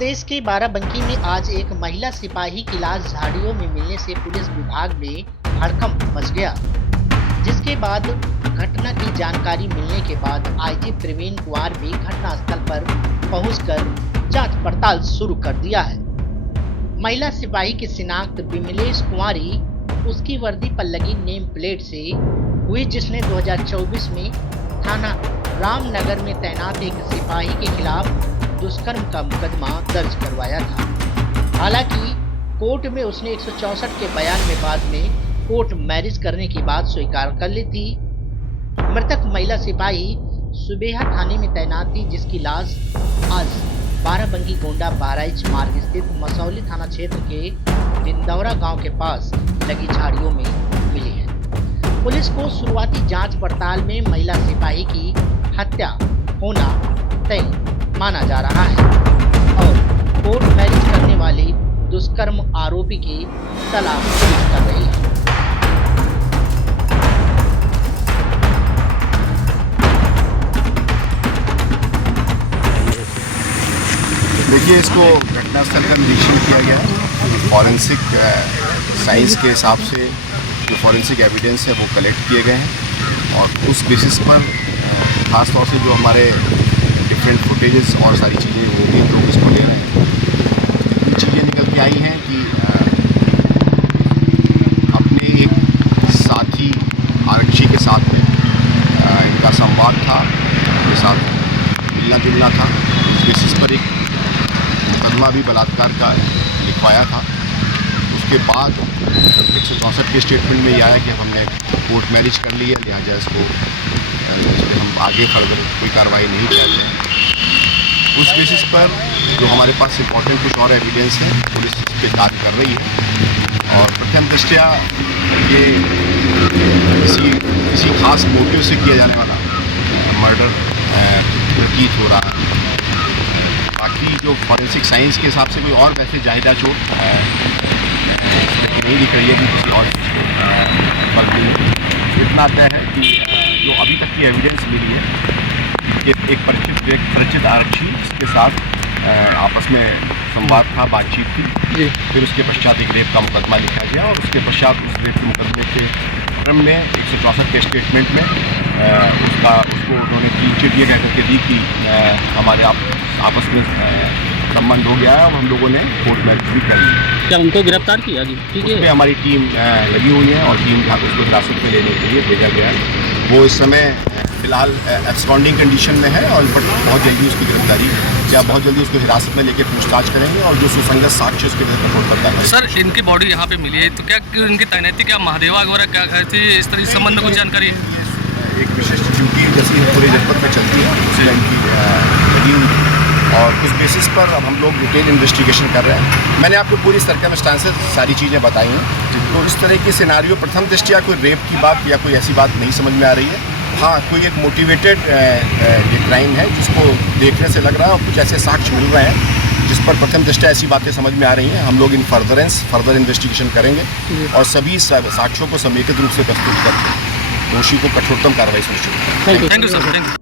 प्रदेश के बाराबंकी में आज एक महिला सिपाही की लाश झाड़ियों में मिलने से पुलिस विभाग में हड़कंप मच गया, जिसके बाद घटना की जानकारी मिलने के बाद आईजी प्रवीण कुमार भी घटनास्थल पर पहुंचकर जांच पड़ताल शुरू कर दिया है। महिला सिपाही की शिनाख्त विमलेश कुमारी उसकी वर्दी पर लगी नेम प्लेट से हुई, जिसने 2024 में थाना रामनगर में तैनात एक सिपाही के खिलाफ दुष्कर्म का मुकदमा दर्ज करवाया था। हालांकि कोर्ट में उसने 164 के बयान में बाद में कोर्ट मैरिज करने की बात स्वीकार कर ली थी। मृतक महिला सिपाही सुबेहा थाने में तैनात थी, जिसकी लाश आज बाराबंकी गोंडा बहराइच मार्ग स्थित मसौली थाना क्षेत्र के दिंदौरा गांव के पास लगी झाड़ियों में मिली है। पुलिस को शुरुआती जांच पड़ताल में महिला सिपाही की हत्या होना तय माना जा रहा है और कोर्ट मैरिज करने वाले दुष्कर्म आरोपी की तलाश पुलिस कर रही है। देखिए, इसको घटनास्थल का निरीक्षण किया गया है। फॉरेंसिक साइंस के हिसाब से जो फॉरेंसिक एविडेंस है वो कलेक्ट किए गए हैं और उस बेसिस पर ख़ास तौर से जो हमारे डिफरेंट फुटेजेस और सारी चीज़ें वो भी लोग इसको ले रहे हैं। इतनी चीज़ें निकल के आई हैं कि अपने एक साथी आरक्षी के साथ में इनका संवाद था, उनके साथ मिलना जुलना था। उस बेसिस पर एक मुकदमा भी बलात्कार का लिखवाया था। उसके बाद 164 के स्टेटमेंट में ये आया कि हमने कोर्ट मैरिज कर ली है, लिहाजा इसको हम आगे फर्दर कोई कार्रवाई नहीं करते हैं। उस बेसिस पर जो हमारे पास इम्पोर्टेंट कुछ और एविडेंस है, पुलिस इस पर कार्य कर रही है और प्रथम दृष्टया ये किसी खास मोटिव से किया जाने वाला मर्डर प्रतीत हो रहा है। बाकी जो फॉरेंसिक साइंस के हिसाब से कोई और वैसे जाहिदा चोट नहीं दिख रही है कि किसी और चीज़ को, बल्कि इतना तय है कि जो अभी तक की एविडेंस मिली है कि एक परिचित आरक्षी के साथ आपस में संवाद था, बातचीत थी। फिर उसके पश्चात एक रेप का मुकदमा लिखा गया और उसके पश्चात उस रेप के मुकदमे के क्रम में 164 के स्टेटमेंट में उसको उन्होंने 3 चिट्ठियाँ कह करके दी कि हमारे आपस में संबंध हो गया है और हम लोगों ने कोर्ट मैरिज भी कर ली। क्या उनको गिरफ्तार किया जी? ठीक है, हमारी टीम लगी हुई है और टीम का उसको हिरासत में लेने के लिए भेजा गया है। वो इस समय फिलहाल एब्सकॉन्डिंग कंडीशन में है और बहुत जल्दी उसकी गिरफ्तारी या बहुत जल्दी उसको हिरासत में लेकर पूछताछ करेंगे और जो सुसंगत साक्ष्य उसके लिए कठोर करता है। सर, इनकी बॉडी यहाँ पे मिली है तो क्या इनकी तैनाती क्या महादेवा वगैरह क्या थी, इस तरह संबंध में कुछ जानकारी है? एक विशिष्ट ड्यूटी जैसी पूरे जनपद में चलती है, उसी लाइन की लगी हुई और उस बेसिस पर अब हम लोग डिटेल इन्वेस्टिगेशन कर रहे हैं। मैंने आपको पूरी सर्कमस्टांसेस सारी चीज़ें बताई हैं। तो इस तरह की सिनारियो प्रथम दृष्टया कोई रेप की बात या कोई ऐसी बात नहीं समझ में आ रही है। हाँ, कोई एक मोटिवेटेड ये क्राइम है जिसको देखने से लग रहा है और कुछ ऐसे साक्ष्य मिल रहे हैं जिस पर प्रथम दृष्टया ऐसी बातें समझ में आ रही हैं। हम लोग इन फर्दर इन्वेस्टिगेशन करेंगे और सभी साक्ष्यों को समेकित रूप से प्रस्तुत करके दोषी को कठोरतम कार्रवाई सुनिश्चित करेंगे। Thank you sir.